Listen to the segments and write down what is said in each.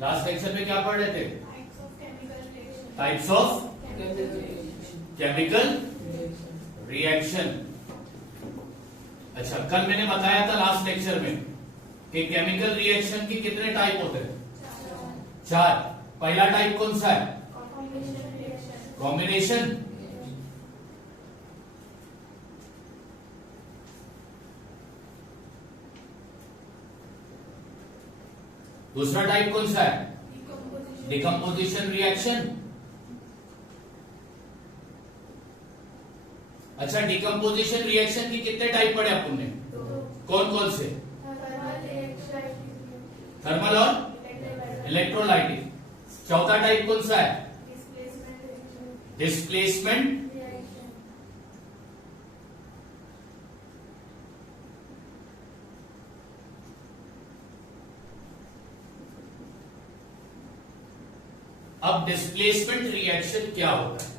Last lecture में क्या पढ़ रहे थे? Types of chemical reaction. अच्छा, कल मैंने बताया था लास्ट लेक्चर में कि केमिकल रिएक्शन के कितने टाइप होते हैं? 4। पहला टाइप कौन सा है? कॉम्बिनेशन। दूसरा टाइप कौन सा है? Decomposition reaction. अच्छा, डिकम्पोजिशन रिएक्शन की कितने टाइप पढ़े अपन ने? कौन कौन से? थर्मल और इलेक्ट्रोलाइटिक। चौथा टाइप कौन सा है? डिस्प्लेसमेंट। अब डिस्प्लेसमेंट रिएक्शन क्या होता है?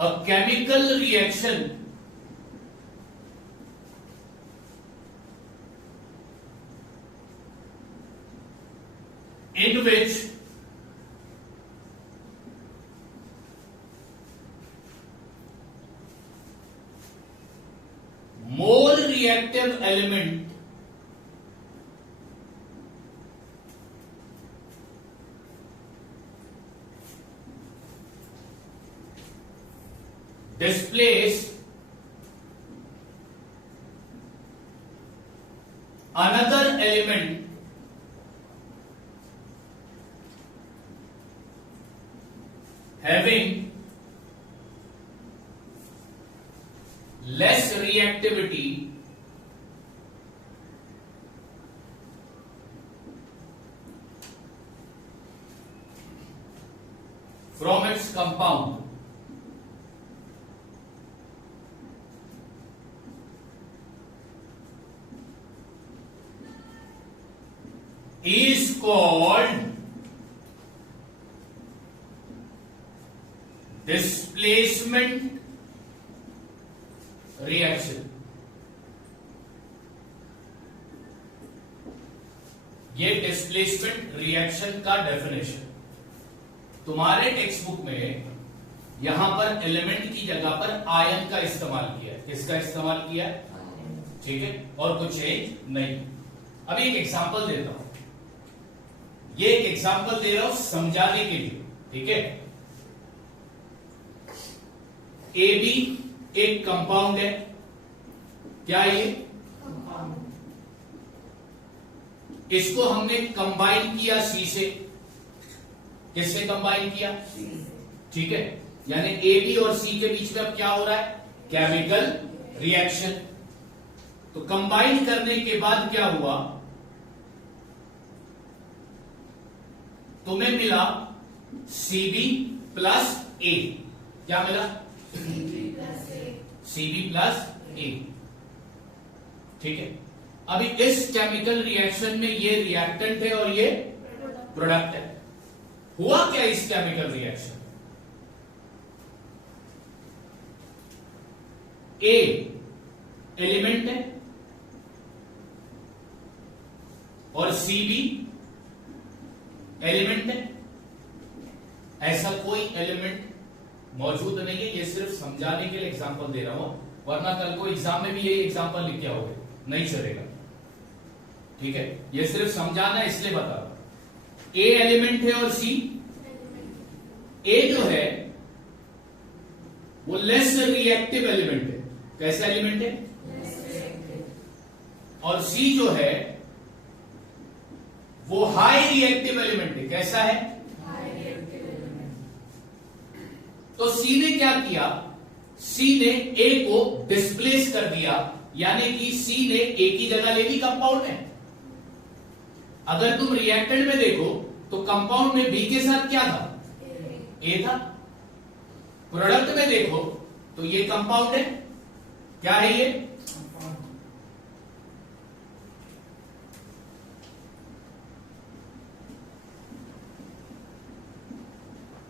A chemical reaction in which more reactive element displace another element having less reactivity from its compound is called displacement reaction। ये डिस्प्लेसमेंट रिएक्शन का डेफिनेशन। तुम्हारे टेक्स्ट बुक में यहां पर एलिमेंट की जगह पर आयन का इस्तेमाल किया है। किसका इस्तेमाल किया है? ठीक है, और कुछ चेंज नहीं। अभी एक एग्जांपल देता हूं। ये एक एग्जांपल दे रहा हूं समझाने के लिए, ठीक है। ए बी एक कंपाउंड है। क्या ये? इसको हमने कंबाइन किया सी से। किससे कंबाइन किया? ठीक है, यानी ए बी और सी के बीच में अब क्या हो रहा है? Chemical reaction. तो कंबाइन करने के बाद क्या हुआ? तुम्हें मिला Cb प्लस ए। क्या मिला? Cb प्लस ए। ठीक है, अभी इस केमिकल रिएक्शन में ये रिएक्टेंट है और ये प्रोडक्ट है। हुआ क्या इस केमिकल रिएक्शन? ए एलिमेंट है और Cb एलिमेंट है। ऐसा कोई एलिमेंट मौजूद नहीं है। ये सिर्फ समझाने के लिए एग्जांपल दे रहा हूं, वरना कल को एग्जाम में भी यही एग्जांपल लिख के आओगे, नहीं चलेगा। ठीक है, ये सिर्फ समझाना इसलिए बता रहा हूं। ए एलिमेंट है और सी, ए जो है वो लेस रिएक्टिव एलिमेंट है। कैसा एलिमेंट है? और सी जो है वो हाई रिएक्टिव एलिमेंट है। कैसा है? तो सी ने क्या किया? सी ने ए को डिस्प्लेस कर दिया, यानी कि सी ने ए की जगह ले ली। कंपाउंड में अगर तुम रिएक्टेंट में देखो तो कंपाउंड में बी के साथ क्या था? ए था। प्रोडक्ट में देखो तो ये कंपाउंड है। क्या है ये?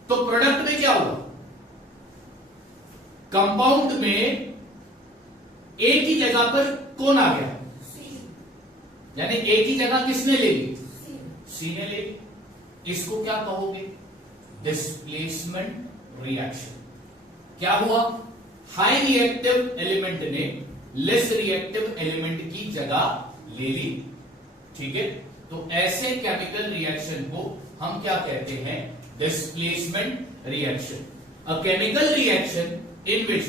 तो प्रोडक्ट में क्या हुआ? कंपाउंड में ए की जगह पर कौन आ गया? यानी ए की जगह किसने ले ली? सी ने ले ली। इसको क्या कहोगे? Displacement reaction. क्या हुआ? हाई रिएक्टिव एलिमेंट ने लेस रिएक्टिव एलिमेंट की जगह ले ली। ठीक है, तो ऐसे केमिकल रिएक्शन को हम क्या कहते हैं? Displacement reaction. A chemical reaction in which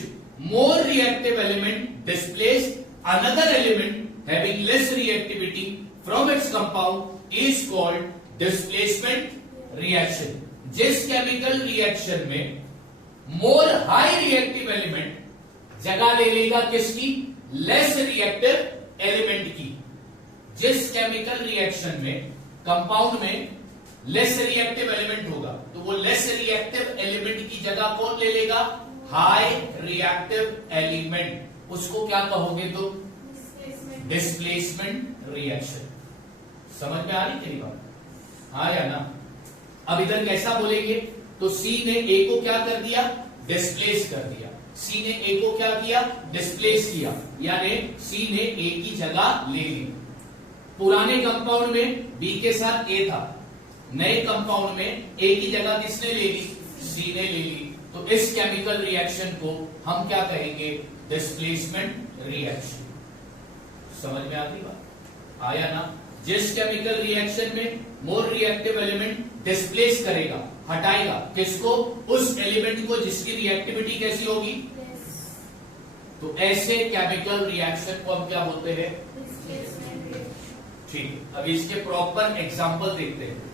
more reactive element displace another element having less reactivity from its compound is called displacement reaction। जिस केमिकल रिएक्शन में more high reactive element जगह ले लेगा किसकी? less reactive element की। जिस chemical reaction में compound में लेस रिएक्टिव एलिमेंट होगा तो वो लेस रिएक्टिव एलिमेंट की जगह कौन ले लेगा? High reactive element. उसको क्या कहोगे? तो डिस्प्लेसमेंट रिएक्शन। समझ में आ रही तेरी बात? हाँ या ना? अब इधर कैसा बोलेंगे? तो सी ने ए को क्या कर दिया? डिस्प्लेस कर दिया। सी ने ए को क्या किया? डिस्प्लेस किया, यानी सी ने ए की जगह ले ली। पुराने कंपाउंड में बी के साथ ए था, नए कंपाउंड में ए की जगह किसने ले ली? सी ने ले ली। तो इस केमिकल रिएक्शन को हम क्या कहेंगे? Displacement reaction. समझ में आ गई बात? आया ना? जिस केमिकल रिएक्शन में मोर रिएक्टिव एलिमेंट डिस्प्लेस करेगा, हटाएगा किसको? उस एलिमेंट को जिसकी रिएक्टिविटी कैसी होगी? तो ऐसे केमिकल रिएक्शन को हम क्या बोलते हैं? ठीक, अब इसके प्रॉपर एग्जांपल देखते हैं।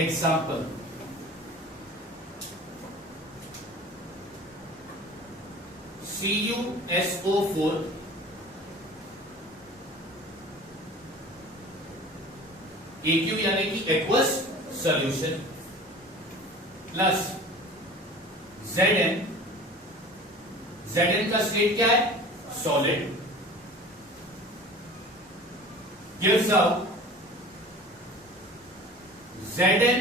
Example, CuSO4 AQ यानी कि aqueous solution plus Zn, Zn का स्टेट क्या है? Solid, gives out Zn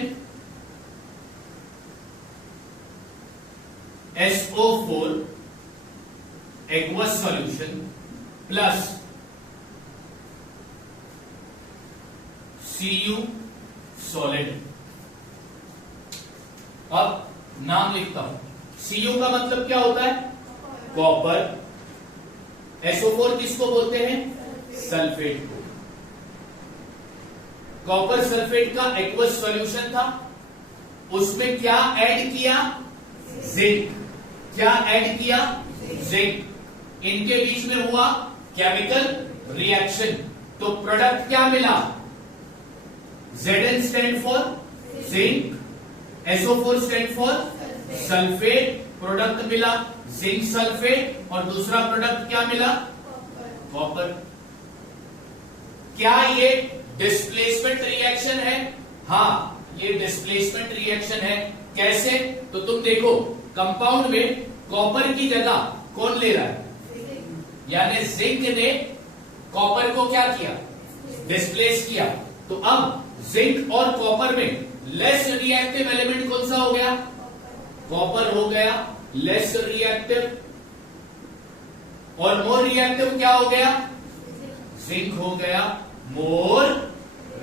SO4 aqueous solution plus Cu solid। अब नाम लिखता हूं। Cu का मतलब क्या होता है? कॉपर। SO4 किसको बोलते हैं? सल्फेट को। कॉपर सल्फेट का एक्वस सॉल्यूशन था, उसमें क्या ऐड किया? जिंक। क्या ऐड किया? जिंक। इनके बीच में हुआ केमिकल रिएक्शन, तो प्रोडक्ट क्या मिला? Zn stand for zinc, SO4 stand for sulphate. Product मिला जिंक सल्फेट, और दूसरा प्रोडक्ट क्या मिला? कॉपर। क्या ये डिस्प्लेसमेंट रिएक्शन है? हाँ, ये डिस्प्लेसमेंट रिएक्शन है। कैसे? तो तुम देखो, कंपाउंड में कॉपर की जगह कौन ले रहा है? यानी जिंक ने कॉपर को क्या किया? डिस्प्लेस किया। तो अब जिंक और कॉपर में लेस रिएक्टिव एलिमेंट कौन सा हो गया? कॉपर हो गया लेस रिएक्टिव, और मोर रिएक्टिव क्या हो गया? जिंक हो गया मोर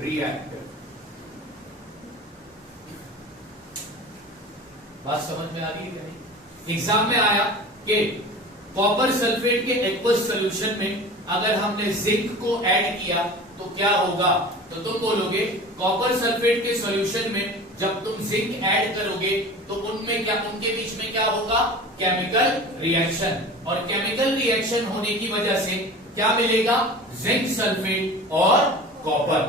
रिएक्टिव। बात समझ में आ रही है? एग्जाम में आया कि कॉपर सल्फेट के एक्वस सॉल्यूशन में अगर हमने जिंक को ऐड किया तो क्या होगा? तो तुम बोलोगे कॉपर सल्फेट के सॉल्यूशन में जब तुम जिंक ऐड करोगे तो उनमें क्या, उनके बीच में क्या होगा? Chemical reaction. और केमिकल रिएक्शन होने की वजह से क्या मिलेगा? जिंक सल्फेट और कॉपर।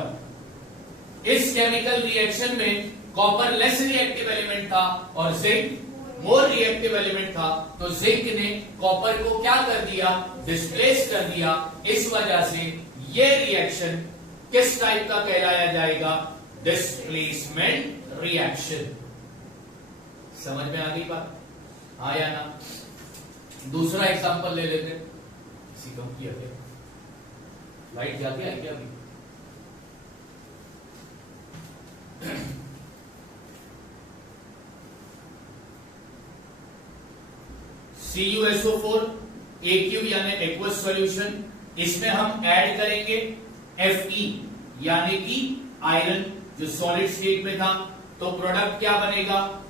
इस केमिकल रिएक्शन में कॉपर लेस रिएक्टिव एलिमेंट था और जिंक मोर रिएक्टिव एलिमेंट था, तो जिंक ने कॉपर को क्या कर दिया? डिस्प्लेस कर दिया। इस वजह से ये रिएक्शन किस टाइप का कहलाया जाएगा? Displacement reaction. समझ में आ गई बात? हाँ या ना? दूसरा एग्जांपल ले लेते हैं। इसी कम किया गया, लाइट जाती है क्या अभी? CuSO4 AQ यानी एक्वस सॉल्यूशन, इसमें हम ऐड करेंगे Fe यानी कि आयरन जो सॉलिड स्टेट में था। तो प्रोडक्ट क्या बनेगा?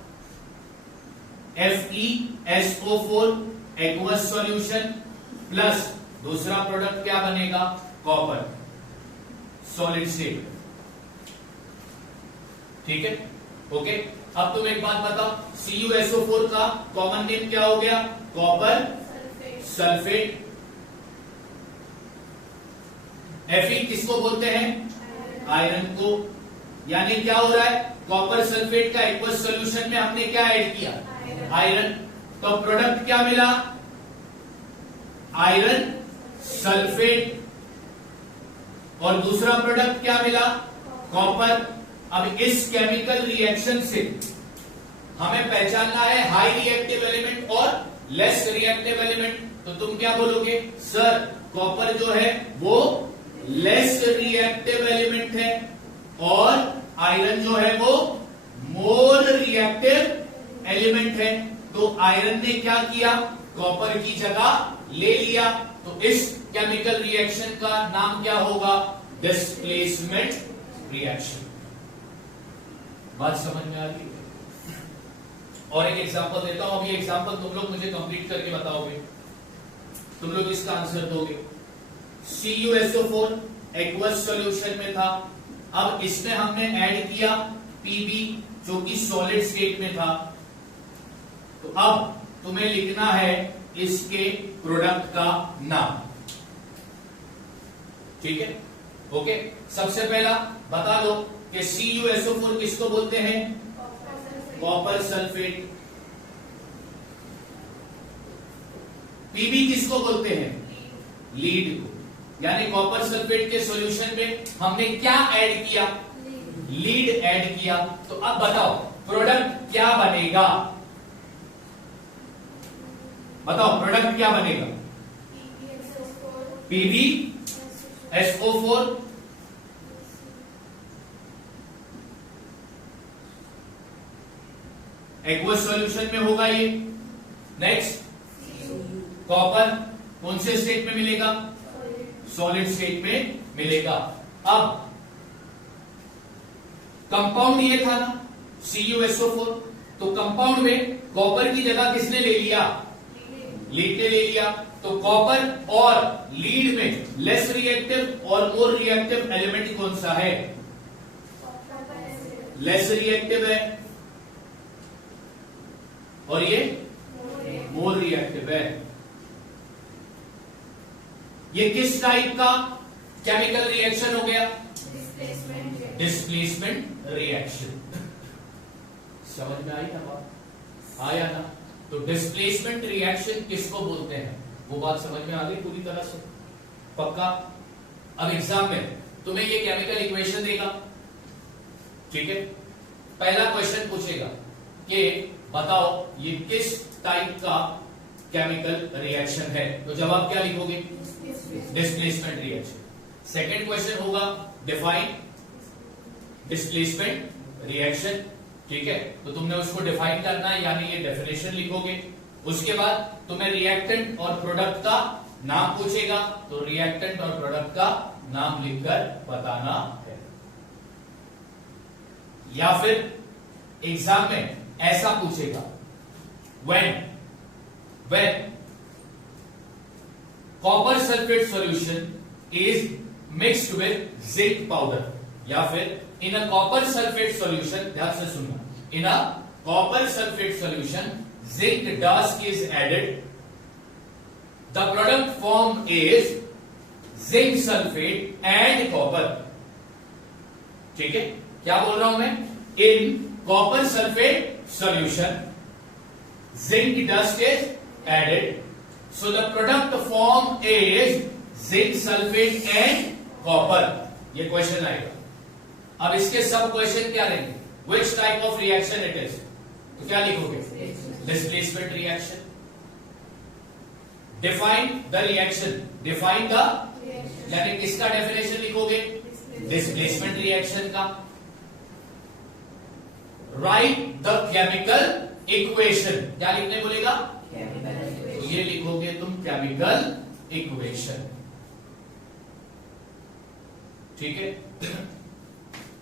FeSO4 एक्वस सॉल्यूशन प्लस दूसरा प्रोडक्ट क्या बनेगा? Copper solid state. ठीक है, ओके। अब तुम एक बात बताओ, CuSO4 का कॉमन नेम क्या हो गया? Copper sulphate. Fe किसको बोलते हैं? आयरन को। यानी क्या हो रहा है? कॉपर सल्फेट का एक्वस सॉल्यूशन में हमने क्या ऐड किया? आयरन। तो प्रोडक्ट क्या मिला? Iron sulphate. और दूसरा प्रोडक्ट क्या मिला? कॉपर। अब इस केमिकल रिएक्शन से हमें पहचानना है हाई रिएक्टिव एलिमेंट और लेस रिएक्टिव एलिमेंट। तो तुम क्या बोलोगे? सर कॉपर जो है वो लेस रिएक्टिव एलिमेंट है और आयरन जो है वो मोर रिएक्टिव एलिमेंट है। तो आयरन ने क्या किया? कॉपर की जगह ले लिया। तो इस केमिकल रिएक्शन का नाम क्या होगा? Displacement reaction. बात समझ में आ रही है? और एक एग्जांपल देता हूं। अभी एग्जांपल तुम लोग मुझे कंप्लीट करके बताओगे, तुम लोग इसका आंसर दोगे। CuSO4 एक्वस सॉल्यूशन में था, अब इसमें हमने ऐड किया Pb जो कि सॉलिड स्टेट में था। तो अब तुम्हें लिखना है इसके प्रोडक्ट का नाम। ठीक है, ओके। सबसे पहला बता दो कि CuSO4 किसको बोलते हैं? Copper sulphate. Pb किसको बोलते हैं? लीड को। यानी कॉपर सल्फेट के सॉल्यूशन में हमने क्या ऐड किया? लीड ऐड किया। तो अब बताओ प्रोडक्ट क्या बनेगा? बताओ प्रोडक्ट क्या बनेगा? PbSO4 एक्वस सॉल्यूशन में होगा ये। नेक्स्ट कॉपर कौन से स्टेट में मिलेगा? सॉलिड स्टेट में मिलेगा। अब कंपाउंड ये था ना CuSO4, तो कंपाउंड में कॉपर की जगह किसने ले लिया? लीड ने ले लिया। तो कॉपर और लीड में लेस रिएक्टिव और मोर रिएक्टिव एलिमेंट कौन सा है? लेस रिएक्टिव है और ये मोर रिएक्टिव है। ये किस टाइप का केमिकल रिएक्शन हो गया? Displacement reaction. समझ में आई ना बात? आया ना? तो डिस्प्लेसमेंट रिएक्शन किसको बोलते हैं वो बात समझ में आ गई पूरी तरह से? पक्का? अब एग्जाम में तुम्हें ये केमिकल इक्वेशन देगा, ठीक है। पहला क्वेश्चन पूछेगा कि बताओ ये किस टाइप का केमिकल रिएक्शन है, तो जवाब क्या लिखोगे? Displacement reaction. सेकंड क्वेश्चन होगा डिफाइन डिस्प्लेसमेंट रिएक्शन, ठीक है। तो तुमने उसको डिफाइन करना है, यानी ये डेफिनेशन लिखोगे। उसके बाद तुम्हें रिएक्टेंट और प्रोडक्ट का नाम पूछेगा, तो रिएक्टेंट और प्रोडक्ट का नाम लिखकर बताना है। या फिर एग्जाम में ऐसा पूछेगा when copper sulfate solution is mixed with zinc powder, या फिर in a copper sulfate solution, ध्यान से सुनना, in a copper sulfate solution zinc dust is added, the product formed is zinc sulfate and copper। ठीक है, क्या बोल रहा हूं मैं? in copper sulfate solution zinc dust is added, so the product formed is zinc sulfate and copper। ये question आएगा। अब इसके सब क्वेश्चन क्या रहेंगे? which type of reaction it is, तो क्या लिखोगे? displacement reaction। define the reaction, define the यानी किसका डेफिनेशन लिखोगे? डिस्प्लेसमेंट रिएक्शन का। राइट द केमिकल इक्वेशन, क्या लिखने बोलेगा? ये लिखोगे तुम केमिकल इक्वेशन। ठीक है,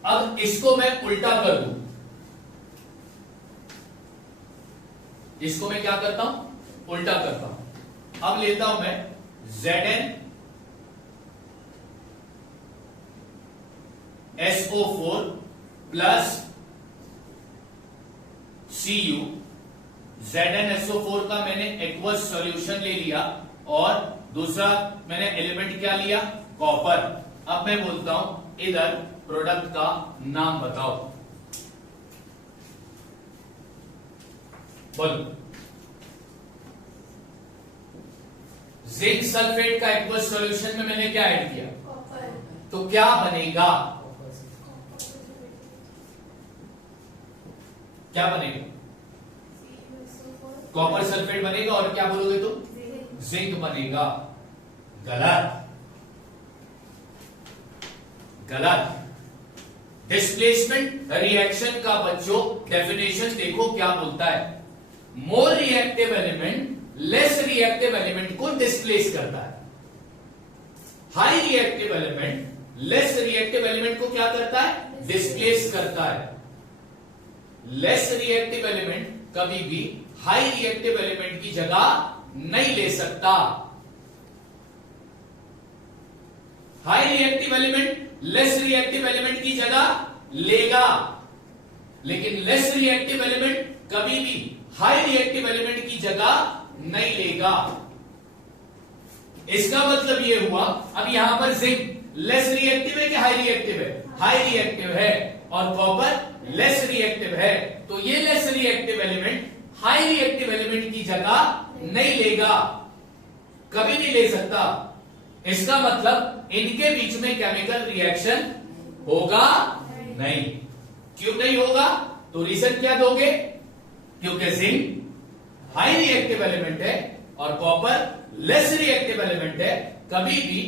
अब इसको मैं उल्टा कर दूं, इसको मैं क्या करता हूं, उल्टा करता हूं। अब लेता हूं मैं Zn SO4 plus Cu। Zn SO4 का मैंने एक्वस सॉल्यूशन ले लिया और दूसरा मैंने एलिमेंट क्या लिया, कॉपर। अब मैं बोलता हूं इधर प्रोडक्ट का नाम बताओ, बोलो। जिंक सल्फेट का एक्वस सॉल्यूशन में मैंने क्या ऐड किया, तो क्या बनेगा, क्या बनेगा, कॉपर सल्फेट बनेगा। और क्या बोलोगे तुम, जिंक बनेगा। गलत, गलत। डिस्प्लेसमेंट रिएक्शन का बच्चों डेफिनेशन देखो क्या बोलता है, more reactive element less reactive element को डिस्प्लेस करता है। High reactive element less reactive element को क्या करता है, डिस्प्लेस करता है। लेस रिएक्टिव एलिमेंट कभी भी हाई रिएक्टिव एलिमेंट की जगह नहीं ले सकता। High reactive element less reactive element की जगह लेगा, लेकिन लेस रिएक्टिव एलिमेंट कभी भी हाई रिएक्टिव एलिमेंट की जगह नहीं लेगा। इसका मतलब यह हुआ, अब यहां पर जिंक लेस रिएक्टिव है कि हाई रिएक्टिव है, हाई रिएक्टिव है, और कॉपर लेस रिएक्टिव है। तो ये less reactive element high reactive element की जगह नहीं लेगा, कभी नहीं ले सकता। इसका मतलब इनके बीच में केमिकल रिएक्शन होगा नहीं। क्यों नहीं होगा, तो रीजन क्या दोगे, क्योंकि जिंक हाई रिएक्टिव एलिमेंट है और कॉपर लेस रिएक्टिव एलिमेंट है। कभी भी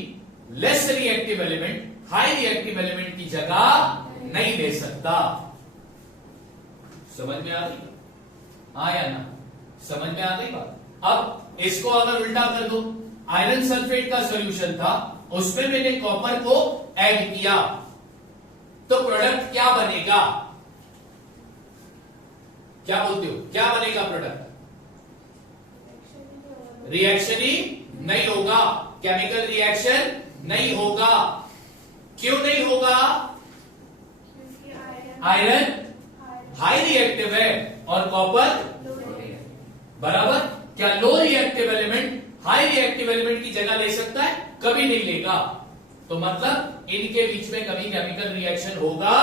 less reactive element high reactive element की जगह नहीं ले सकता। समझ में आ गई, हाँ या ना, समझ में आ गई बात। अब इसको अगर उल्टा कर दो, आयरन सल्फेट का सॉल्यूशन था, उसमें मैंने कॉपर को ऐड किया, तो प्रोडक्ट क्या बनेगा, क्या बोलते हो, क्या बनेगा प्रोडक्ट, रिएक्शन ही नहीं होगा, केमिकल रिएक्शन नहीं होगा। क्यों नहीं होगा, आयरन हाई रिएक्टिव है और कॉपर बराबर। क्या low reactive element high reactive element की जगह ले सकता है, कभी नहीं लेगा। तो मतलब इनके बीच में कभी केमिकल रिएक्शन होगा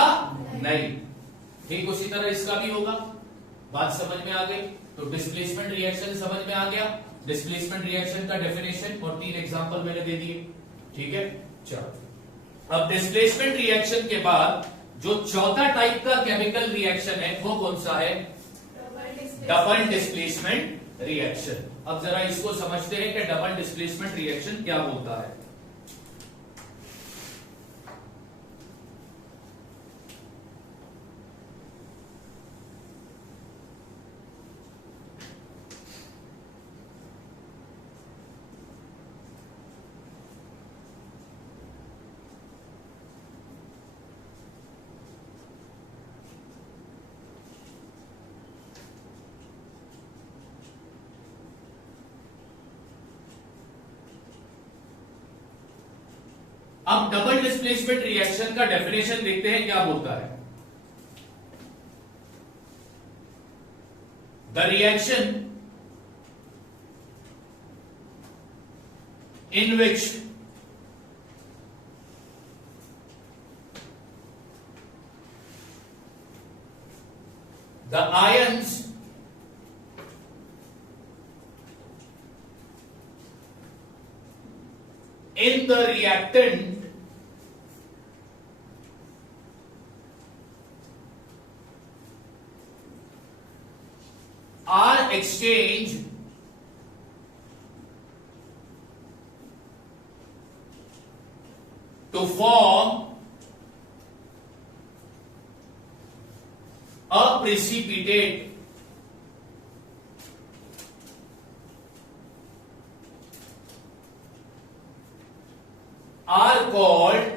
नहीं। ठीक उसी तरह इसका भी होगा। बात समझ में आ गई, तो डिस्प्लेसमेंट रिएक्शन समझ में आ गया। डिस्प्लेसमेंट रिएक्शन का डेफिनेशन और 3 एग्जांपल मैंने दे दिए। ठीक है, चलो अब डिस्प्लेसमेंट रिएक्शन के बाद जो चौथा टाइप का केमिकल रिएक्शन है वो कौन सा है, डबल डिस्प्लेसमेंट रिएक्शन। अब जरा इसको समझते हैं कि डबल डिस्प्लेसमेंट रिएक्शन क्या होता है। अब डबल डिस्प्लेसमेंट रिएक्शन का डेफिनेशन देखते हैं क्या बोलता है। The reaction in which the ions in the reactant are exchanged to form a precipitate are called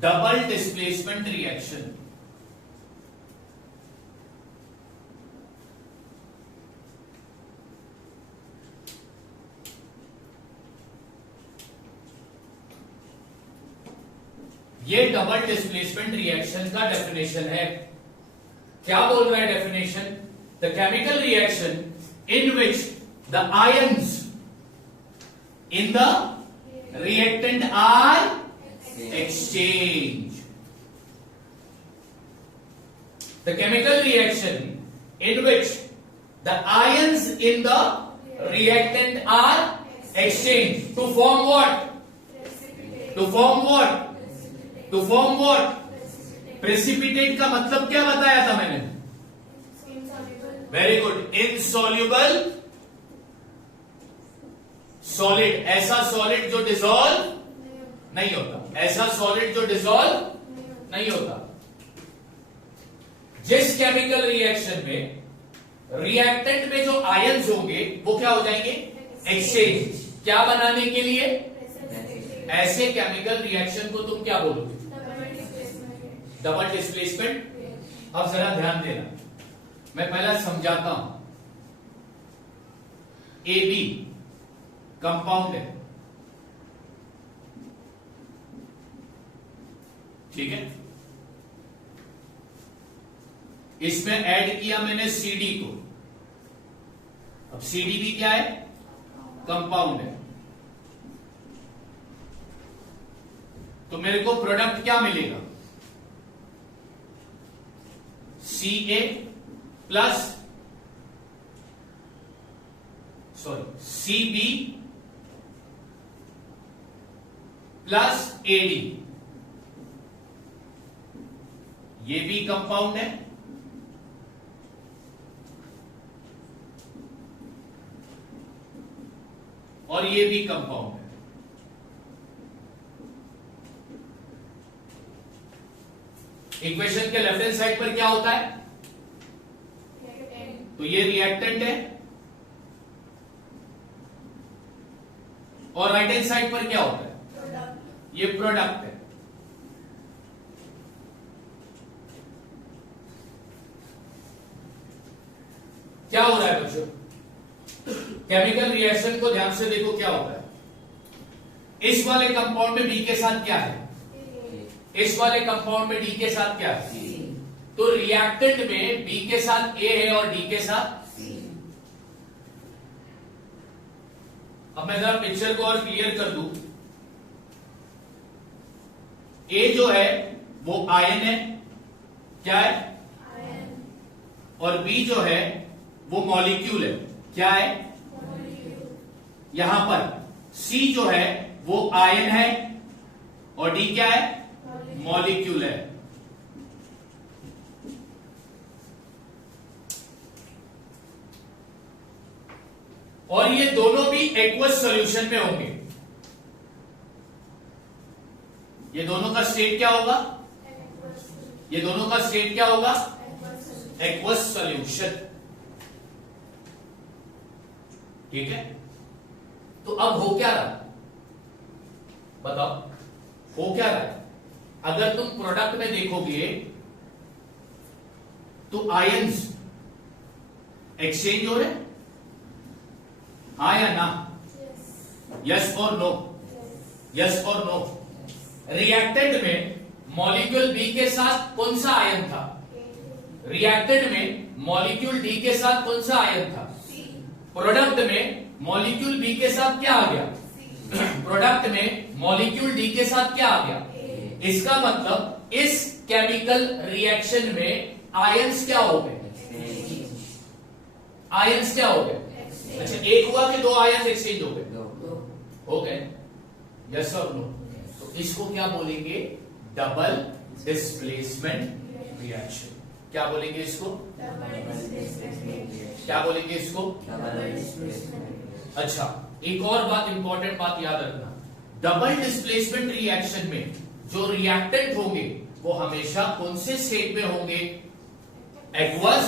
double displacement reaction. ये डबल डिस्प्लेसमेंट रिएक्शन का डेफिनेशन है। क्या बोल रहा है definition? The chemical reaction in which the ions in the reactant are exchange. The chemical reaction in which the ions in the reactant are exchange to form what? To form what? To form what? Precipitate का मतलब क्या बताया था मैंने? Very good, insoluble solid. ऐसा solid जो dissolve नहीं होता, ऐसा सॉलिड जो डिसॉल्व नहीं होता। जिस केमिकल रिएक्शन में रिएक्टेंट में जो आयंस होंगे वो क्या हो जाएंगे? एक्सचेंज। क्या बनाने के लिए? ऐसे केमिकल रिएक्शन को तुम क्या बोलोगे? Double displacement. अब जरा ध्यान देना, मैं पहला समझाता हूं। AB कंपाउंड है, ठीक है? इसमें ऐड किया मैंने CD को। अब CD भी क्या है? कंपाउंड है। तो मेरे को प्रोडक्ट क्या मिलेगा? Ca plus Cb plus AD। ये भी कंपाउंड है और ये भी कंपाउंड है। इक्वेशन के लेफ्ट हैंड साइड पर क्या होता है? तो ये रिएक्टेंट है और राइट हैंड साइड पर क्या होता है? ये प्रोडक्ट है। क्या हो रहा है बच्चों? केमिकल रिएक्शन को ध्यान से देखो, क्या होता है? इस वाले कंपाउंड में बी के साथ क्या है? इस वाले कंपाउंड में डी के साथ क्या है? तो रिएक्टेंट में बी के साथ ए है और डी के साथ सी। अब मैं जरा पिक्चर को और क्लियर कर दूं। ए जो है वो आयन है, क्या है? आयन। और बी जो है वो मॉलिक्यूल है, क्या है? मॉलिक्यूल। यहां पर सी जो है वो आयन है और डी क्या है? मॉलिक्यूल है। और ये दोनों भी एक्वस सॉल्यूशन में होंगे। ये दोनों का स्टेट क्या होगा? ये दोनों का स्टेट क्या होगा? Aqueous solution. ठीक है? तो अब हो क्या रहा? बताओ, हो क्या रहा है? अगर तुम प्रोडक्ट में देखोगे तो आयंस एक्सचेंज हो रहे, हाँ या ना? यस और नो? यस और नो? रिएक्टेंट में मॉलिक्यूल बी के साथ कौन सा आयन था? रिएक्टेंट में मॉलिक्यूल डी के साथ कौन सा आयन था? प्रोडक्ट में मॉलिक्यूल बी के साथ क्या आ गया? प्रोडक्ट में मॉलिक्यूल डी के साथ क्या आ गया? इसका मतलब इस केमिकल रिएक्शन में आयंस क्या हो गए? आयंस क्या हो गए? अच्छा, एक हुआ कि दो आयंस एक्सचेंज हो गए? हो गए। यस और नो? तो इसको क्या बोलेंगे? Double displacement reaction. क्या बोलेंगे इसको? क्या बोलेंगे इसको? अच्छा, एक और बात, इंपॉर्टेंट बात याद रखना। डबल डिस्प्लेसमेंट रिएक्शन में जो रिएक्टेंट होंगे वो हमेशा कौन से स्टेट में होंगे? Aqueous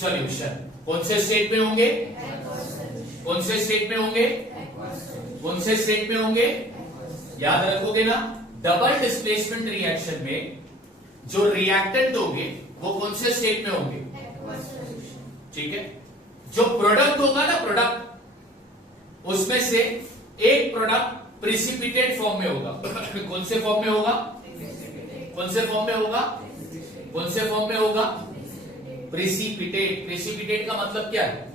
solution. कौन से स्टेट में होंगे? कौन से स्टेट में होंगे? कौन से स्टेट में होंगे? याद रखोगे ना, डबल डिस्प्लेसमेंट रिएक्शन में जो रिएक्टेंट होंगे वो कौन से स्टेट में होंगे? ठीक है। जो प्रोडक्ट होगा ना, प्रोडक्ट, उसमें से एक प्रोडक्ट प्रिसिपिटेट फॉर्म में होगा। कौन से फॉर्म में होगा? कौन से फॉर्म में होगा? कौन से फॉर्म में होगा? प्रिसिपिटेट। प्रिसिपिटेट का मतलब क्या है?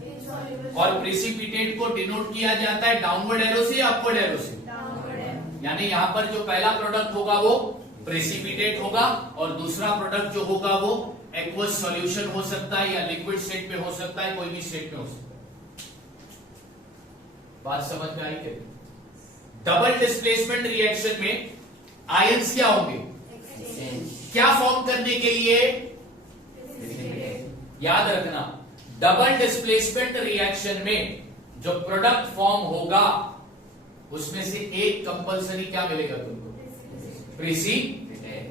और प्रिसिपिटेट को डिनोट किया जाता है डाउनवर्ड एरो से या अपवर्ड एरो से? यानी यहां पर जो पहला प्रोडक्ट होगा वो प्रिसिपिटेट होगा और दूसरा प्रोडक्ट जो होगा वो एक्वस सॉल्यूशन हो सकता है या लिक्विड स्टेट में हो सकता है, कोई भी स्टेट में हो सकता है। बात समझ में आई क्या? डबल डिस्प्लेसमेंट रिएक्शन में आयंस क्या होंगे? क्या फॉर्म करने के लिए? याद रखना, डबल डिस्प्लेसमेंट रिएक्शन में जो प्रोडक्ट फॉर्म होगा उसमें से एक कंपलसरी क्या मिलेगा तुमको?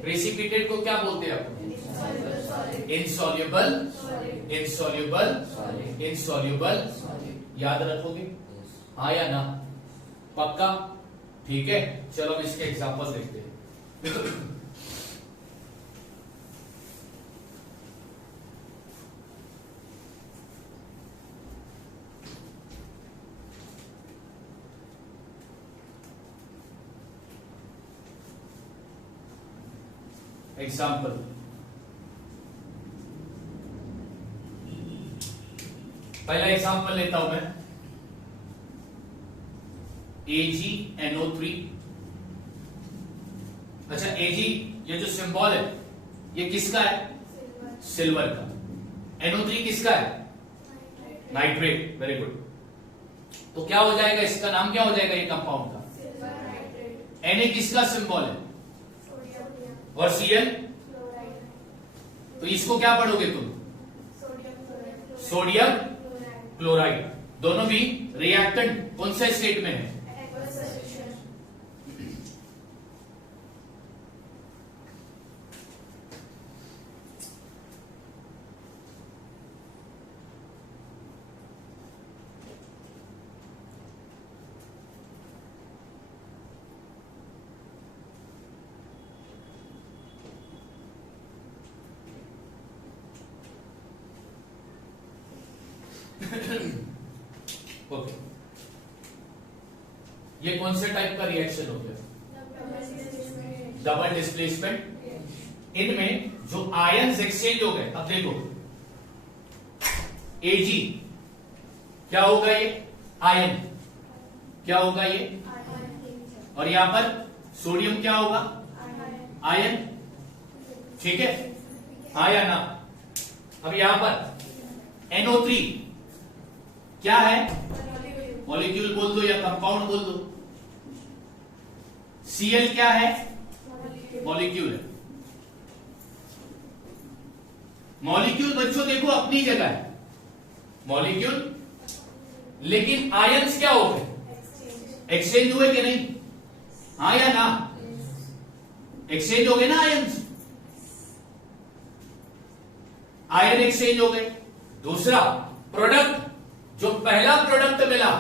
प्रिसिपिटेट को क्या बोलते हैं आप? Insoluble, insoluble, insoluble. याद रखोगे? हाँ या ना? पक्का? ठीक है, चलो अब इसके एग्जांपल देखते हैं। एग्जाम्पल, पहला एग्जाम्पल लेता हूं मैं, AgNO3। अच्छा, Ag ये जो सिंबल है ये किसका है? सिल्वर का। NO3 किसका है? नाइट्रेट। Very good. तो क्या हो जाएगा, इसका नाम क्या हो जाएगा ये कंपाउंड का? Na किसका सिंबल है? और Cl? तो इसको क्या पढ़ोगे तुम? Sodium chloride. दोनों भी रिएक्टेंट कौन से स्टेट में है? ओके, ये कौन से टाइप का रिएक्शन हो गया? Double displacement. इनमें जो आयंस एक्सचेंज हो गए, अब देखो Ag क्या होगा? ये आयन क्या होगा ये? और यहां पर सोडियम क्या होगा? आयन। ठीक है, हाँ या ना? अब यहां पर NO3 क्या है? मॉलिक्यूल बोल दो या कंपाउंड बोल दो। Cl क्या है? मॉलिक्यूल है। मॉलिक्यूल बच्चों देखो अपनी जगह है मॉलिक्यूल, लेकिन आयंस क्या हो गए? एक्सचेंज हुए कि नहीं? हाँ या ना? एक्सचेंज हो गए ना आयंस? आयन एक्सचेंज हो गए। दूसरा प्रोडक्ट, जो पहला प्रोडक्ट मिला,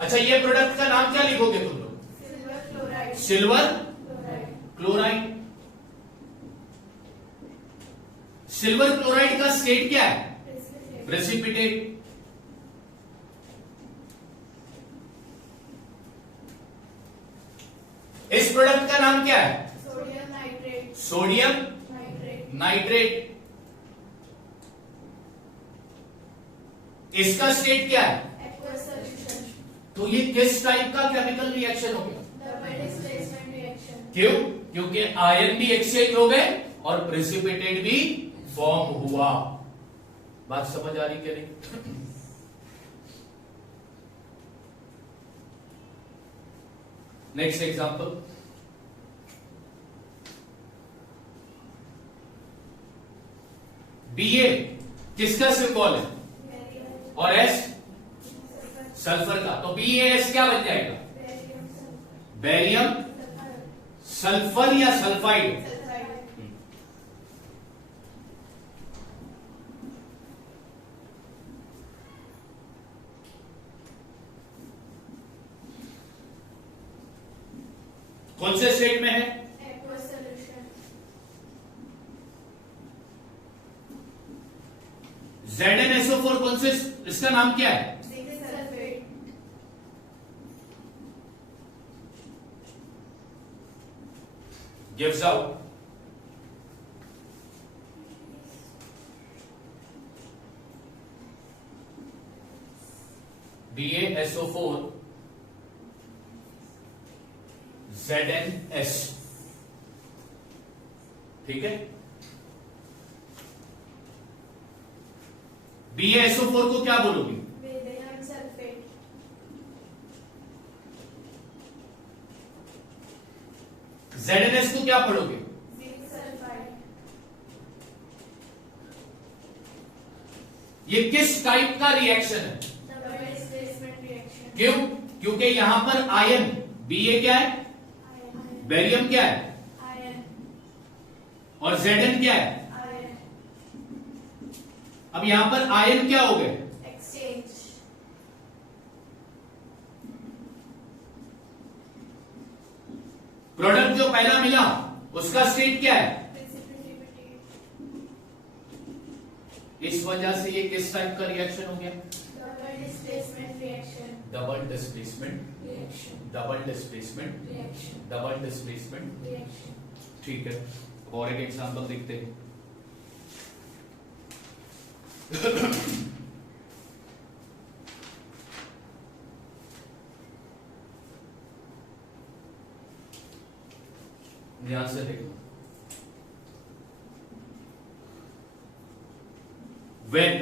अच्छा ये प्रोडक्ट का नाम क्या लिखोगे तुम लोग? Silver chloride. सिल्वर क्लोराइड का स्टेट क्या है? प्रेसिपिटेट। इस प्रोडक्ट का नाम क्या है? Sodium nitrate. Sodium nitrate. इसका स्टेट क्या है? Aqueous solution. तो ये किस टाइप का केमिकल रिएक्शन हो गया? Double displacement reaction. क्यों? क्योंकि आयन भी एक्सचेंज हो गए और प्रेसिपिटेट भी फॉर्म हुआ। बात समझ आ रही क्या नहीं? नेक्स्ट एग्जांपल, Ba किसका सिंबल है? और S सल्फर का। तो BaS क्या बन जाएगा? बेरियम सल्फर या सल्फाइड? कौन से स्टेट में है? aqueous solution. ZnSO4 कौन से, इसका नाम क्या है? Zinc sulfate. gives out BaSO4 ZnS, ठीक है। BaSO4 को क्या बोलोगे? Barium sulfate. ZnS को क्या पढ़ोगे? Zinc sulfide. ये किस टाइप का रिएक्शन है? Double displacement reaction. क्यों? क्योंकि यहां पर आयन Ba क्या है, Iron. बेरियम क्या है, Iron. और Zn क्या है। Iron. अब यहां पर आयन क्या हो गए? Exchange. प्रोडक्ट जो पहला मिला उसका स्टेट क्या है? Precipitate. इस वजह से ये किस टाइप का रिएक्शन हो गया? Double displacement reaction. Double displacement, Reaction. Double displacement, Reaction. Double displacement, Reaction. ठीक है। और एक एग्जांपल देखते हैं। ध्यान से देखो। When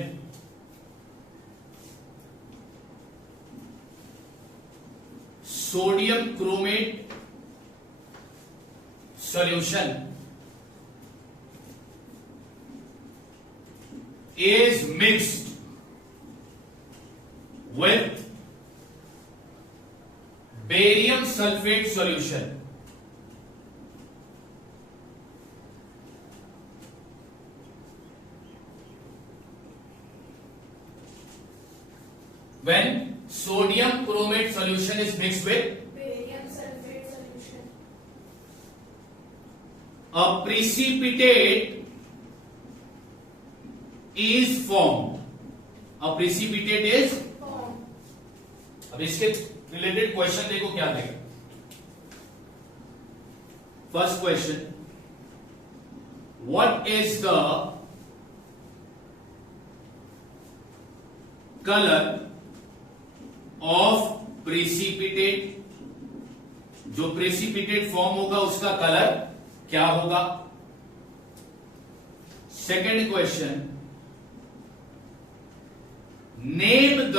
sodium chromate solution is mixed with barium sulfate solution, when sodium chromate solution is mixed with Barium sulfate solution. a precipitate is formed, a precipitate is, Form. अब इसके रिलेटेड क्वेश्चन देखो क्या देगा। First question, what is the colour of precipitate, जो precipitate form होगा उसका colour क्या होगा। Second question, name the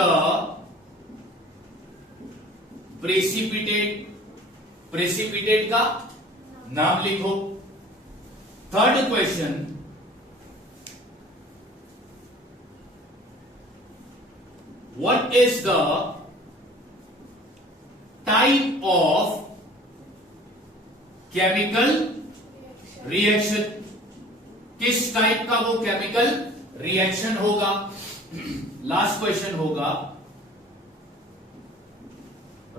precipitate, precipitate का नाम लिखो। Third question, what is the type of chemical reaction, किस टाइप का वो केमिकल रिएक्शन होगा। लास्ट क्वेश्चन होगा,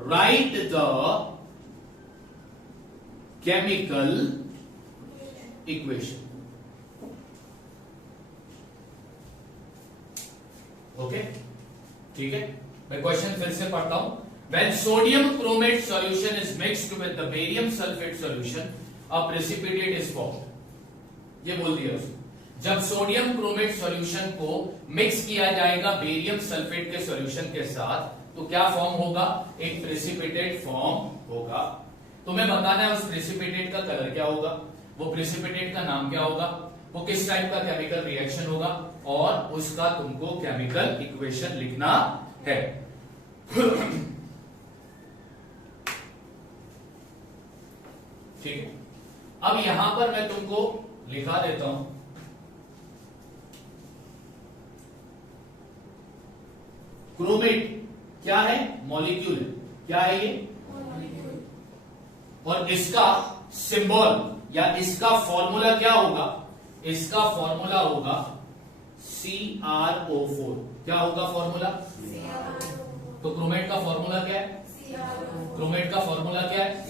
right the chemical equation. Okay, ठीक है। मैं क्वेश्चन फिर से पढ़ता हूं। When sodium chromate solution is mixed with the barium sulfate solution, a precipitate is formed. ये बोल दिया उसने। जब सोडियम क्रोमेट सॉल्यूशन को मिक्स किया जाएगा बेरियम सल्फेट के सॉल्यूशन के साथ, तो क्या फॉर्म होगा? एक प्रेसिपिटेट फॉर्म होगा। तुम्हें बताना है उस प्रेसिपिटेट का कलर क्या होगा, वो प्रेसिपिटेट का नाम क्या होगा, वो किस टाइप का केमिकल रिएक्शन होगा, और उसका तुमको केमिकल इक्वेशन लिखना है। ठीक है। अब यहां पर मैं तुमको लिखा देता हूं, क्रोमेट क्या है? मॉलिक्यूल। क्या है ये? Molecule. और इसका सिंबल या इसका फॉर्मूला क्या होगा? इसका फॉर्मूला होगा CrO4। क्या होगा फॉर्मूला? CrO4. तो क्रोमेट का फॉर्मूला क्या है? क्रोमेट का फॉर्मूला क्या है?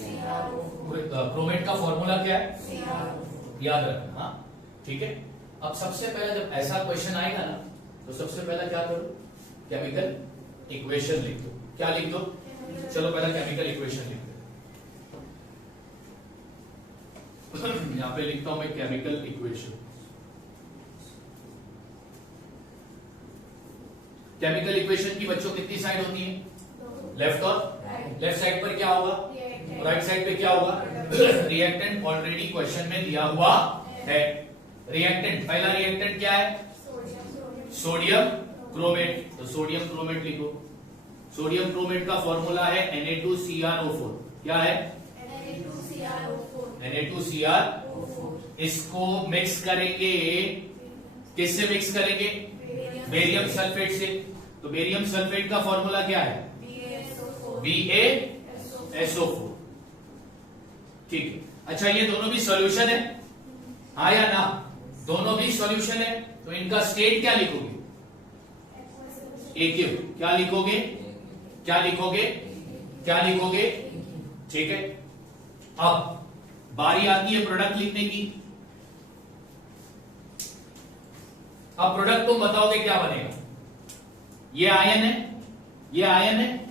क्रोमेट का फॉर्मूला क्या है? याद रखना। हाँ ठीक है। अब सबसे पहले जब ऐसा क्वेश्चन आएगा ना तो सबसे पहले क्या करो, केमिकल इक्वेशन लिख दो। क्या लिख दो? चलो पहले केमिकल इक्वेशन लिख दो। यहां पे लिखता हूं मैं केमिकल इक्वेशन। केमिकल इक्वेशन की बच्चों कितनी साइड होती है? लेफ्ट और लेफ्ट साइड पर क्या होगा? राइट साइड पे क्या होगा? रिएक्टेंट ऑलरेडी क्वेश्चन में दिया हुआ है। रिएक्टेंट, पहला रिएक्टेंट क्या है? Sodium chromate. तो सोडियम क्रोमेट लिखो। सोडियम क्रोमेट का फॉर्मूला है Na2CrO4। क्या है? Na2CrO4। इसको मिक्स करेंगे, किससे मिक्स करेंगे? बेरियम सल्फेट से। तो बेरियम सल्फेट का फॉर्मूला क्या है? BaSO4। ठीक है। अच्छा ये दोनों भी सॉल्यूशन है, हाँ या ना? दोनों भी सॉल्यूशन है, तो इनका स्टेट क्या लिखोगे? एक्टिव। क्या लिखोगे? क्या लिखोगे? क्या लिखोगे? ठीक है। अब बारी आती है प्रोडक्ट लिखने की। अब प्रोडक्ट तुम बताओगे क्या बनेगा? ये आयन है, ये आयन है,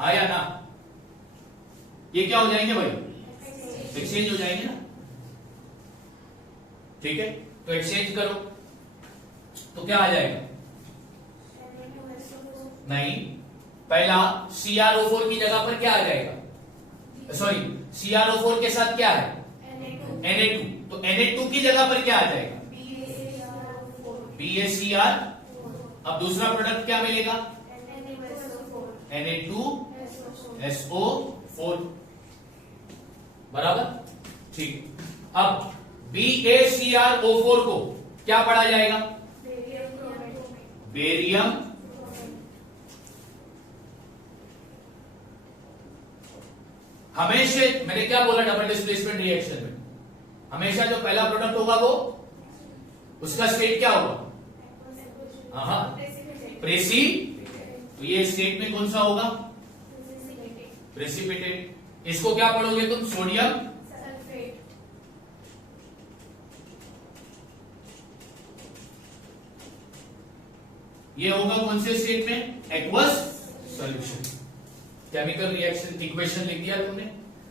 आया ना? ये क्या हो जाएंगे भाई? एक्सचेंज हो जाएंगे ना? ठीक है। तो एक्सचेंज करो तो क्या आ जाएगा? नहीं, पहला CrO4 की जगह पर क्या आ जाएगा? सॉरी, CrO4 के साथ क्या है? Na2। तो Na2 की जगह पर क्या आ जाएगा? BaCr। अब दूसरा प्रोडक्ट क्या मिलेगा? Na2SO4। बराबर? ठीक। अब BaCrO4 को क्या पढ़ा जाएगा? बेरियम हमेशा, मैंने क्या बोला डबल डिस्प्लेसमेंट रिएक्शन में? हमेशा जो पहला प्रोडक्ट होगा वो उसका स्टेट क्या होगा? हाँ प्रेसी। तो ये स्टेट में कौन सा होगा? प्रेसिपिटेट। इसको क्या पढ़ोगे तुम? Sodium sulphate. ये होगा कौन से स्टेट में? Aqueous solution. Chemical reaction equation लिख दिया तुमने।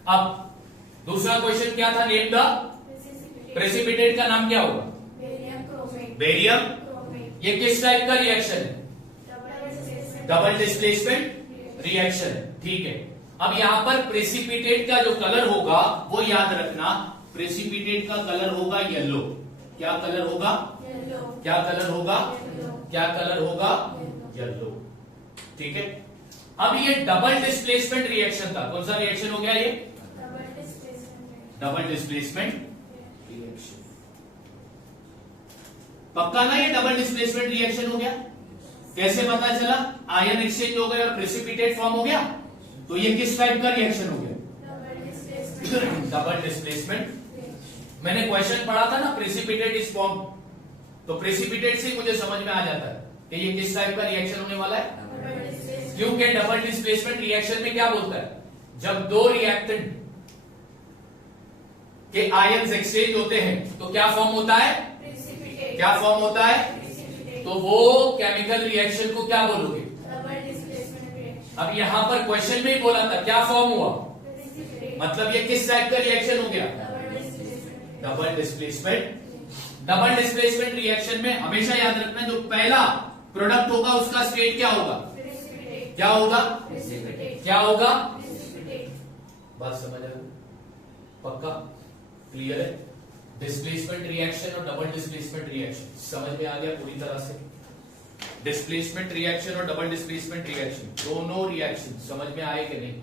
अब दूसरा क्वेश्चन क्या था? नेम द प्रेसिपिटेट का नाम क्या होगा? बेरियम। ये किस टाइप का रिएक्शन है? Double displacement reaction. ठीक है। अब यहां पर प्रेसिपिटेट का जो कलर होगा वो याद रखना, प्रेसिपिटेट का कलर होगा येलो। क्या कलर होगा? क्या कलर होगा? क्या कलर होगा? येलो। ठीक है। अब ये डबल डिस्प्लेसमेंट रिएक्शन था। कौन सा रिएक्शन हो गया ये? Double displacement reaction. पक्का ना ये डबल डिस्प्लेसमेंट रिएक्शन हो गया? कैसे पता चला? आयन एक्सचेंज हो गया और प्रेसिपिटेट फॉर्म हो गया। तो ये किस टाइप का रिएक्शन हो गया? Double displacement. मैंने क्वेश्चन पढ़ा था ना, प्रेसिपिटेट इज फॉर्म। तो प्रेसिपिटेट से मुझे समझ में आ जाता है कि ये किस टाइप का रिएक्शन होने वाला है। क्योंकि डबल डिस्प्लेसमेंट रिएक्शन में क्या बोलता है? जब दो रिएक्टेंट के आयन्स एक्सचेंज होते हैं तो क्या फॉर्म होता है? क्या फॉर्म होता है? तो वो केमिकल रिएक्शन को क्या बोलोगे? अब यहां पर क्वेश्चन में ही बोला था क्या फॉर्म हुआ, मतलब ये किस टाइप का रिएक्शन हो गया? Double displacement. Double displacement reaction में हमेशा याद रखना जो पहला प्रोडक्ट होगा उसका स्टेट क्या होगा? क्या होगा? क्या होगा? बात समझ आ गई? पक्का क्लियर है? डिस्प्लेसमेंट रिएक्शन और डबल डिस्प्लेसमेंट रिएक्शन समझ में आ गया पूरी तरह से? डिस्प्लेसमेंट रिएक्शन और डबल डिस्प्लेसमेंट रिएक्शन दोनों रिएक्शन समझ में आए कि नहीं?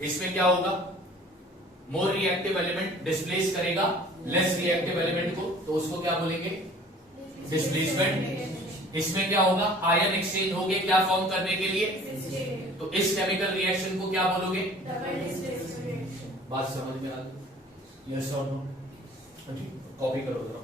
इसमें क्या होगा? मोर रिएक्टिव एलिमेंट डिस्प्लेस करेगा लेस रिएक्टिव एलिमेंट को, तो उसको क्या बोलेंगे? डिस्प्लेसमेंट। इसमें क्या होगा? आयन एक्सचेंज हो गए क्या फॉर्म करने के लिए? तो इस केमिकल रिएक्शन को क्या बोलोगे? बात समझ में आ गई? यस और नो? कॉपी करो जरा।